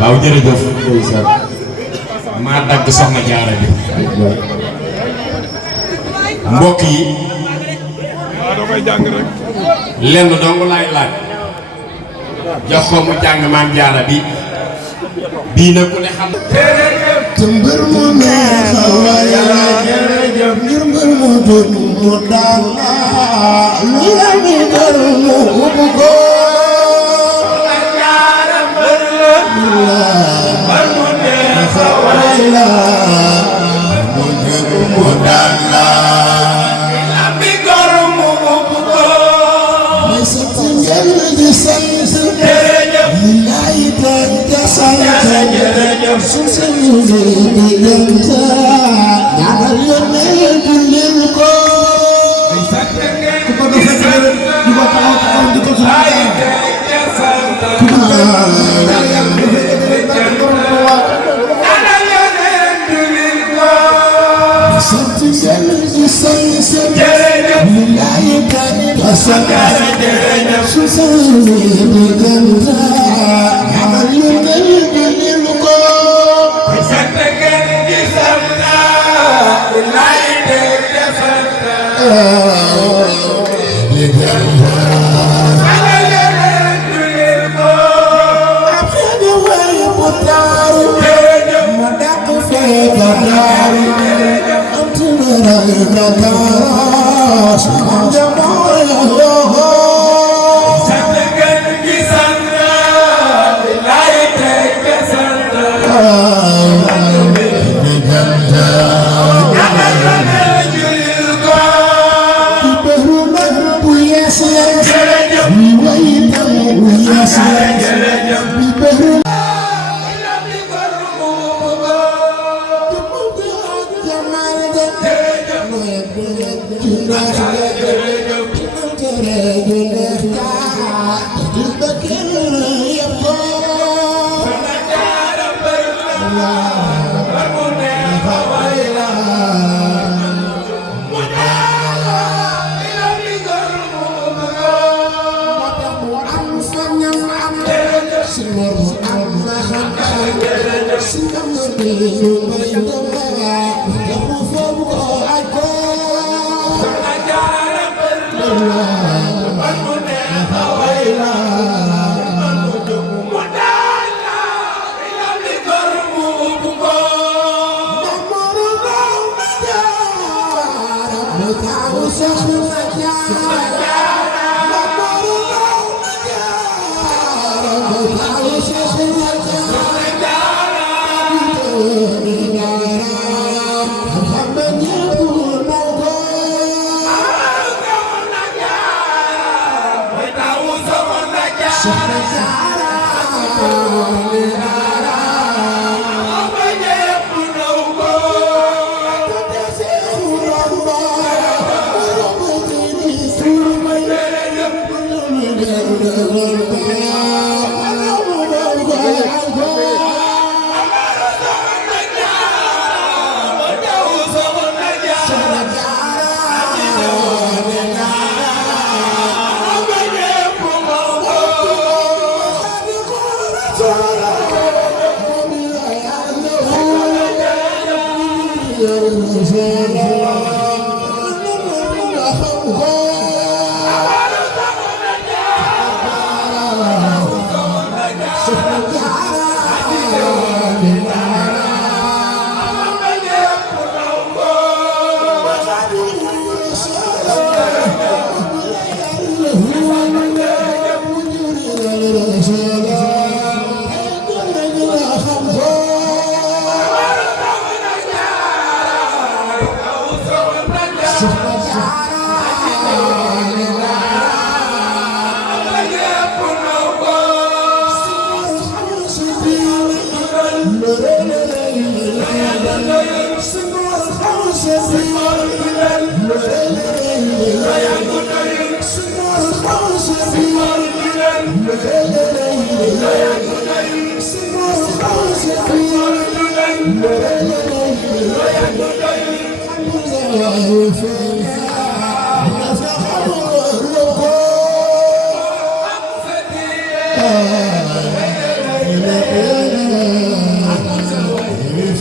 waaw jërëjëf ndeysaan maa dagg soxna jaara bi mbokk yi lenn dong laay laaj jox ko mu jàng maam jaara bi bii na ku ne xam te mbër mu neex a waaye jërëjëf ngir mbër mu tudd mu daan lu la mi mbër mu ubbu ko jaara mbër mu neex a waaye mu tudd mu daan la mi gor mu ubbu ko may sant ngeen di sant jërëjëf lay tan te sant jërëjëf suñ sañu di diggante ñaanal yónnee dundil ko ku ko defee di ko taxaw di ko sant ngeen di sant jërëjëf lay tan te sant jërëjëf suñ sañu di diggante ñaanal yónnee dundil ko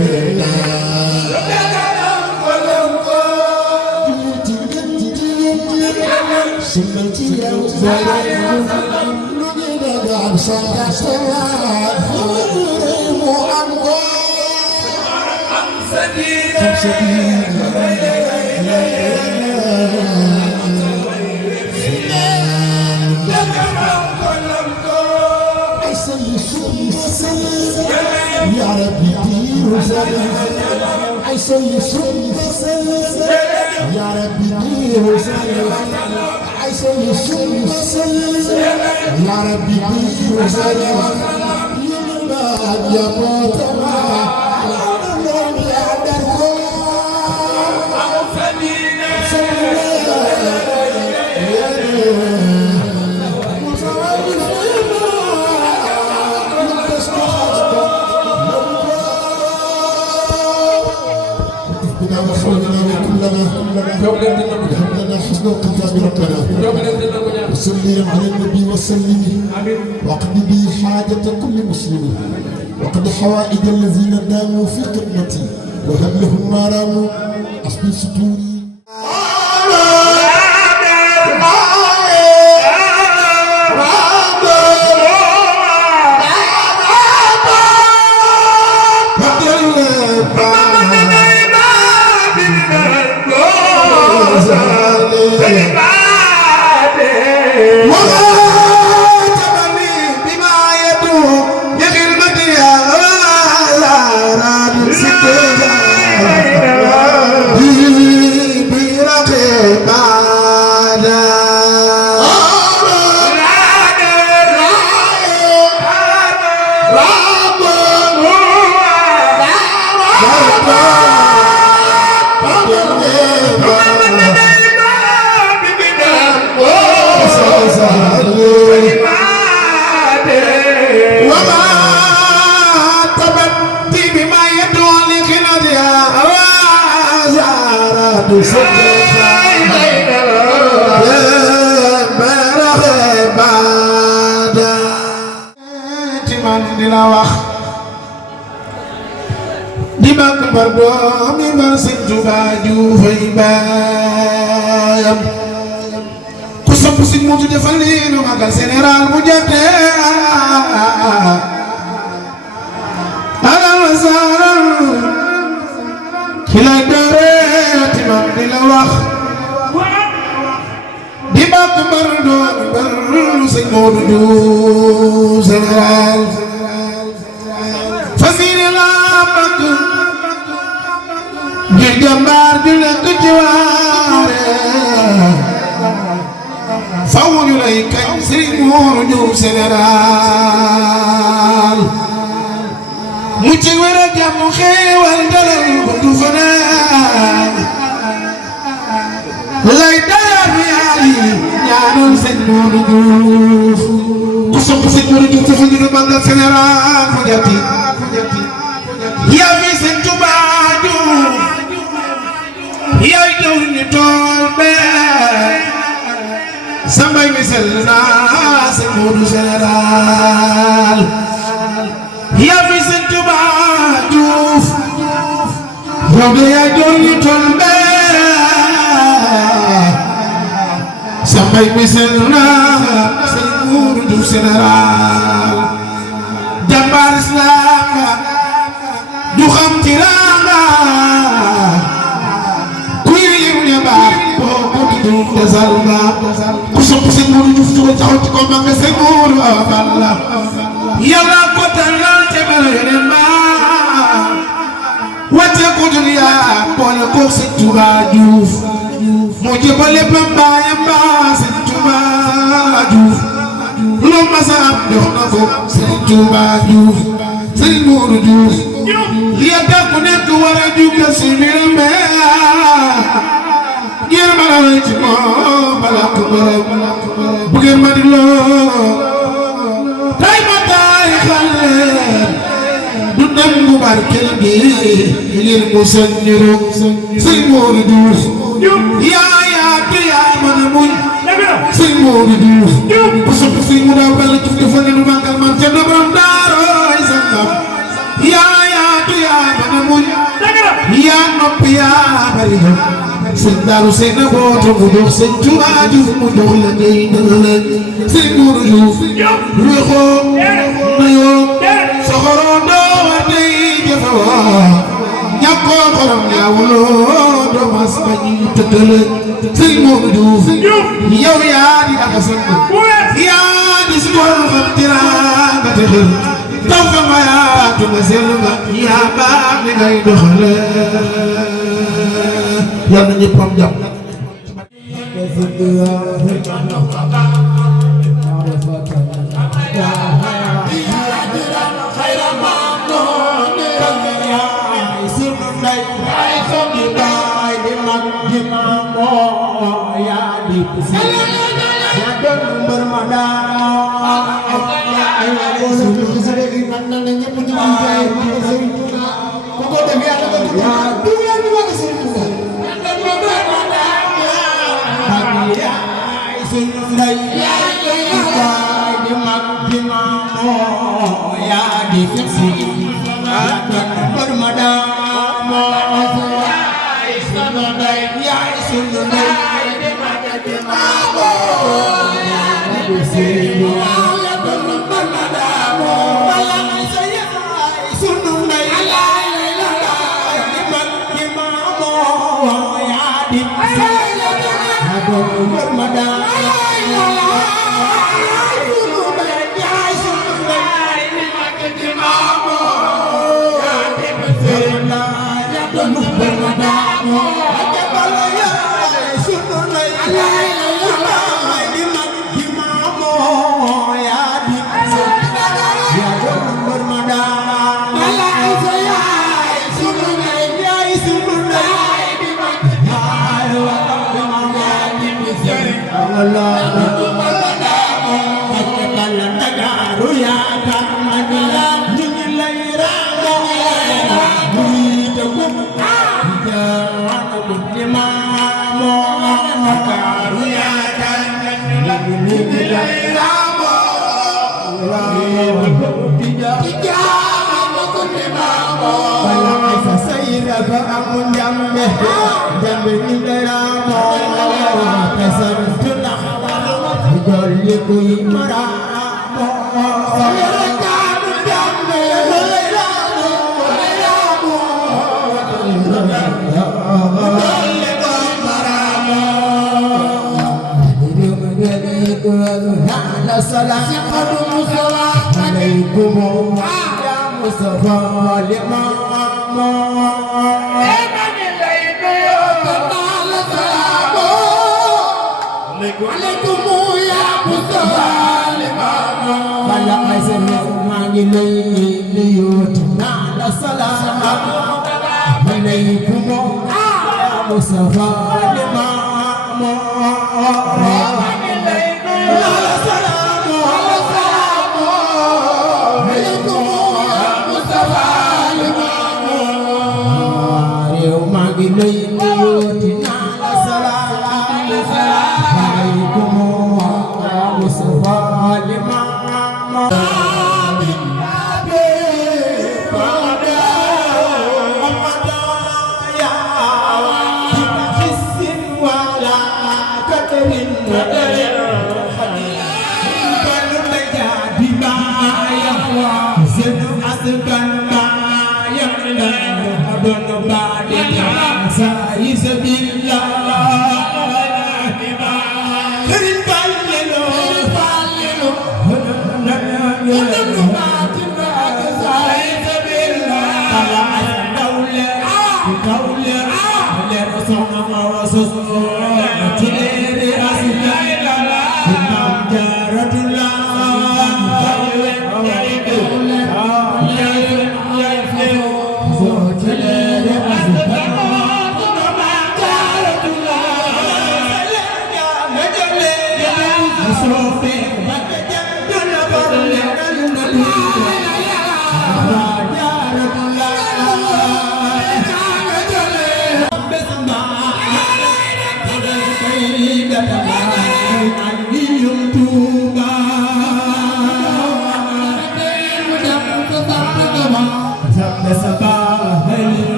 Fair. يا ربي دير وسلم عيسى يسوع يا ربي دير وسلم عيسى يسوع يا ربي دير وسلم يا موت لنا حسن الختام ربنا وصلي على النبي وسلم واقض بي حاجة كل مسلم وقد حوائج الذين داموا في خدمتي وهب لهم ما راموا حسبي ستوري General Mujate ala wasara kila dare timam dila wax di bak bardo bar sey Modou General fasine la bak di jambar di nek ci waare faw ñu lay kañ Serigne Modou Général mu ci wér a jàmm xéewal dalal ko du fanaan lay dayar yaay ñaanal Serigne Modou Diouf ku sopp Serigne Modou Diouf dafa ñu magal général fa jati yaa fi Serigne Touba Diouf yaay ñëw ni tool bee Sambay misel naa Serigne Modou Général yaa fi Serigne Touba Diouf yow de yaa doon ñu toll bee Sambay misel naa Serigne Modou Diouf Général jàmbaar Islam du xam tiraanga kuy yiw ne baax desalga ku sopp Serigne Modou Diouf tuba taxaw ci ko manga Serigne Modou Aballa yàlla ko talal te melo yeneen ba wàcce ko dunya boole ko Serigne Touba Diouf moo jëbale ba mbaayam ba Serigne Touba Diouf lu masa am jox na ko Serigne Touba Diouf Serigne Modou Diouf li ya tax ku nekk war a juga si mbiram ngir ma la ci moom balaa ko borom bu ngeen ma di loo tay ma tay xale du dem bu barkel bi ngir mu saññiru Serigne Modou Diouf yaa te yaa mën a muñ Serigne Modou Diouf bu sopp Serigne mu daaw bala Diouf dafa ne du màggal man te do borom daarooy sangam yaa te yaa mën a muñ yaa noppi yaa bari jom Serigne Darou Seyna booto mu jox Serigne Touba Diouf mu jox la ngay dëgële Serigne Modou Diouf lu xoo na yoo la sëñ Modou yow yaa di ak sant yaa di si borom xam tiraanga te xel taw nga ma yaatu nga seetlu nga yaa baax ni ngay doxale yal na ñëpp am jàmm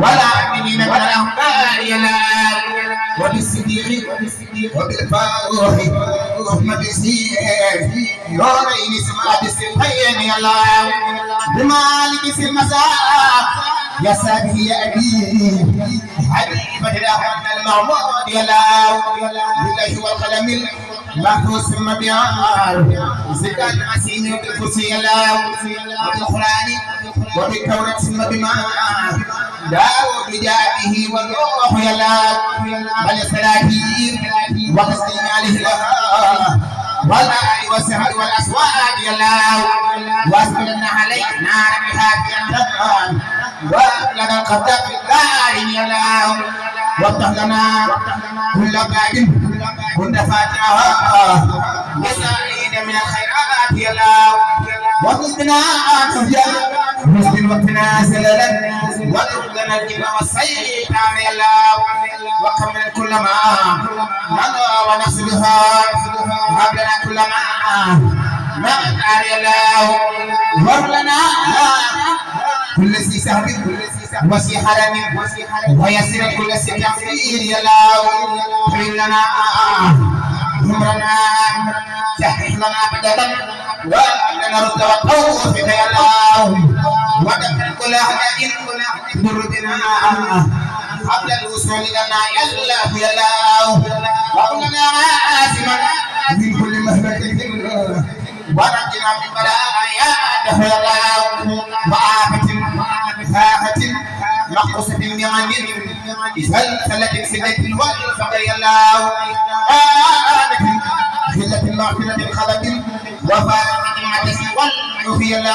والعاملين من الأخبار يلا وبالصديق وبالفاروق ثم بالسير نورين سما بالسفين يلا بمالك في المساء يا سابي يا أبي حبيبة الأهل المعمود يلا بالله والقلم محفوظ ثم بيار زكاة عسيم وبالكرسي يلا وبالقرآن وبالتوراة ثم بما داود بجابه والروح يلا بل صلاته وتسليم عليه الله والآل والسهر والأصوات يلا واسكننا عليه نارا بهادية ولنا القبض في الدار يلا وافتح لنا كل باب كنت فاتحها وسعيد من الخيرات يلا وقصدنا تهجا مسلم وقتنا سللا وقصدنا الجبا والسيطان يلا وكمل كل ما نضى ونحسبها وهبلنا كل ما نقدر يلا وهبلنا كل سي سهب وسي حرم ويسر كل سي تغفير يلا لنا عمرنا سهل لنا بدلا ولنا رد والطوف يلا ودمر كل أعداء بردنا قبل الوصول لنا يلا وكلنا عازما من كل مهبة ونجنا من بلايا دهلا وآفة مقصة بمعنى زلزلة سنة والفقر يلا خلة مغفرة خلق وفاة المعتس والعوف يلا